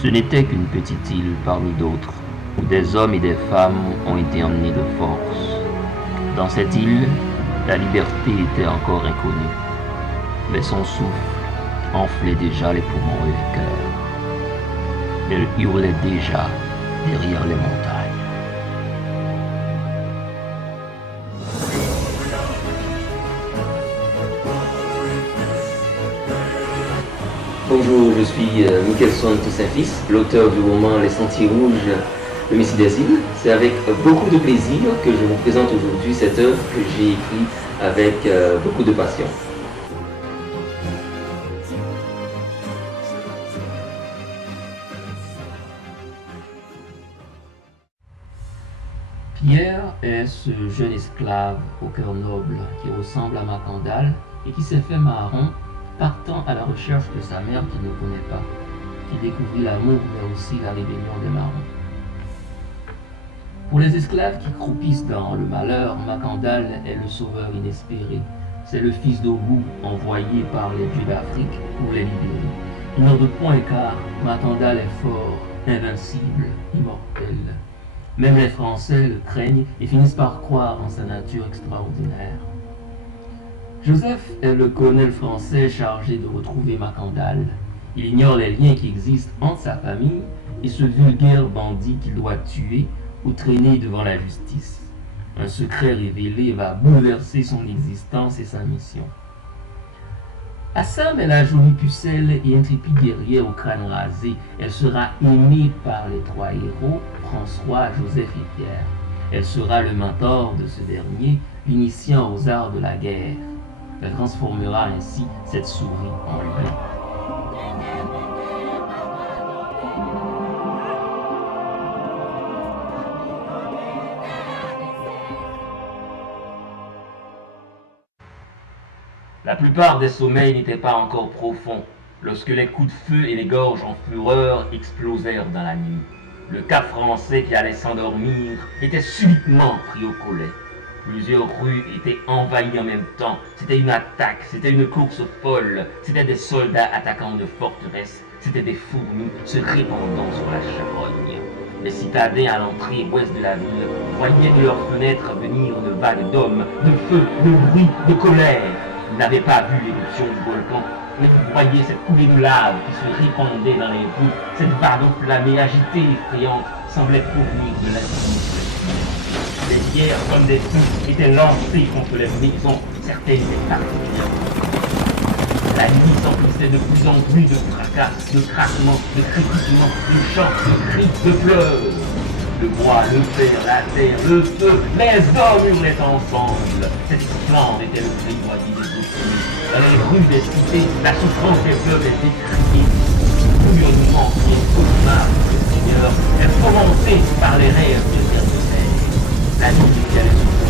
Ce n'était qu'une petite île parmi d'autres, où des hommes et des femmes ont été emmenés de force. Dans cette île, la liberté était encore inconnue, mais son souffle enflait déjà les poumons et les cœurs. Elle hurlait déjà derrière les montagnes. Bonjour, je suis Michelson Toussaint-Fils, l'auteur du roman Les Sentiers Rouges, le Messie des îles. C'est avec beaucoup de plaisir que je vous présente aujourd'hui cette œuvre que j'ai écrite avec beaucoup de passion. Pierre est ce jeune esclave au cœur noble qui ressemble à Macandal et qui s'est fait marron partant à la recherche de sa mère qu'il ne connaît pas, qui découvrit l'amour mais aussi la rébellion des marrons. Pour les esclaves qui croupissent dans le malheur, Macandal est le sauveur inespéré. C'est le fils d'Ogou envoyé par les dieux d'Afrique pour les libérer. Il n'en doute point car Macandal est fort, invincible, immortel. Même les Français le craignent et finissent par croire en sa nature extraordinaire. Joseph est le colonel français chargé de retrouver Macandal. Il ignore les liens qui existent entre sa famille et ce vulgaire bandit qu'il doit tuer ou traîner devant la justice. Un secret révélé va bouleverser son existence et sa mission. Assam est la jolie pucelle et intrépide guerrière au crâne rasé. Elle sera aimée par les trois héros, François, Joseph et Pierre. Elle sera le mentor de ce dernier, l'initiant aux arts de la guerre. Elle transformera ainsi cette souris en lion. La plupart des sommeils n'étaient pas encore profonds, lorsque les coups de feu et les gorges en fureur explosèrent dans la nuit. Le Cap français qui allait s'endormir était subitement pris au collet. Plusieurs rues étaient envahies en même temps. C'était une attaque, c'était une course folle. C'était des soldats attaquant de forteresses. C'était des fourmis se répandant sur la charogne. Les citadins à l'entrée ouest de la ville voyaient de leurs fenêtres venir une vague d'hommes, de feu, de bruit, de colère. Ils n'avaient pas vu l'éruption du volcan, mais ils voyaient cette coulée de lave qui se répandait dans les rues. Cette vague enflammée, agitée, effrayante, semblait provenir de la ville. Les pierres comme des feux étaient lancées contre les maisons, certaines étaient parties. La nuit s'emplissait de plus en plus de fracas, de craquements, de crépitements, de chants, de cris, de pleurs. Le bois, le fer, la terre, le feu, les hommes hurlaient ensemble. Cette flamme était le plaidoyer des opprimés. Dans les rues des cités, la souffrance des peuples était criée. Bouillonnement qui est cauchemar du Seigneur, elle commençait par les rêves de terre. La nuit qui allait se